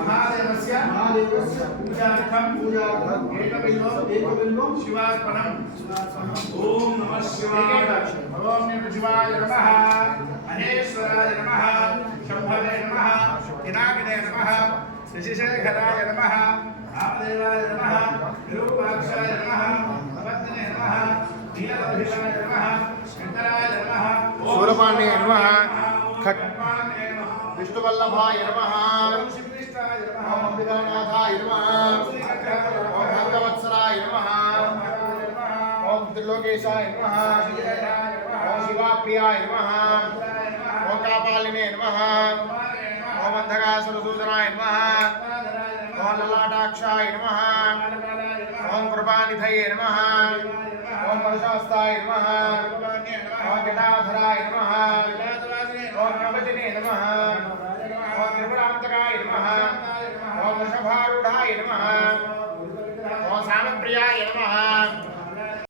महादेवस्य पूजार्थम एकबिल्वं शिवार्पणम् ओम नमः शिवाय ओम नमः शिवाय नमः महेश्वराय नमः शंभवे नमः पिनाकिने नमः शशिशेखराय नमः रामदेवाय नमः विरूपाक्षाय नमः भगवन्ते नमः नीललोहिताय नमः शंकराय नमः सूरपाण्ये नमः विष्णुवल्लभाय नमः ओम अंबिकानाथाय नमः ओम भक्तवत्सलाय नमः ओम त्रिलोकेशाय नमः ओम शिवाप्रियाय नमः ओम कापालिने नमः ओम अंधकासुरसूदनाय नमः ओम ललाटाक्षाय नमः ओम कृपानिधये नमः ओम परशास्ताय नमः ओम जटाधराय नमः ओम प्रवचने नमः ओम त्रिपुरांतकाय नमः ओम वृषभारूढ़ाय नमः ओम सामप्रियाय नमः